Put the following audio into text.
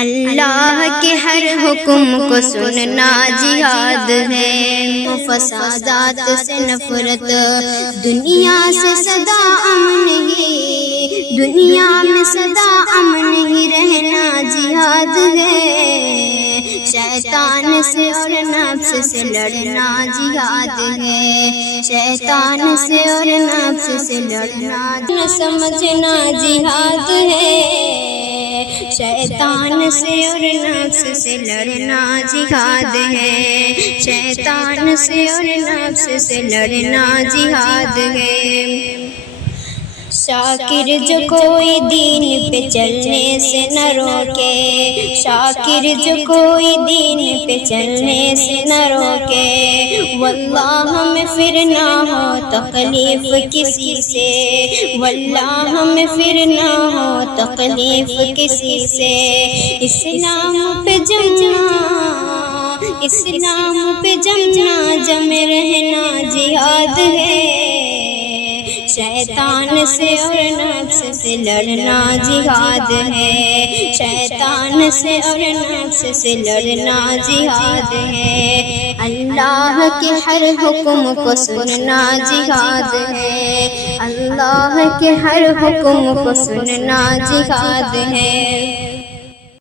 اللہ کے ہر حکم کو سننا جہاد ہے، فسادات سے نفرت، دنیا سے صدا امن ہی، دنیا میں صدا امن ہی رہنا جہاد ہے، شیطان سے اور نفس سے لڑنا جہاد ہے، شیطان سے اور نفس سے لڑنا سمجھنا جہاد ہے، شیطان سے اور نفس سے لڑنا جہاد ہے، شیطان سے اور نفس سے لڑنا جہاد ہے۔ شاکر جو کوئی دین پہ چلنے سے نہ روکے، شاکر جو کوئی دین پہ چلنے سے نہ روکے، واللہ ہمیں پھر نہ ہو تکلیف کسی سے، واللہ ہمیں پھر نہ ہو تکلیف کسی سے۔ اسلام پہ جمنا، اسلام پہ جمنا جم رہنا جہاد ہے، شیطان سے اور نفس سے لڑنا جہاد ہے، شیطان سے اور نفس سے لڑنا جہاد ہے، اللہ کے ہر حکم کو سننا جہاد ہے، اللہ کے ہر حکم کو سننا جہاد ہے۔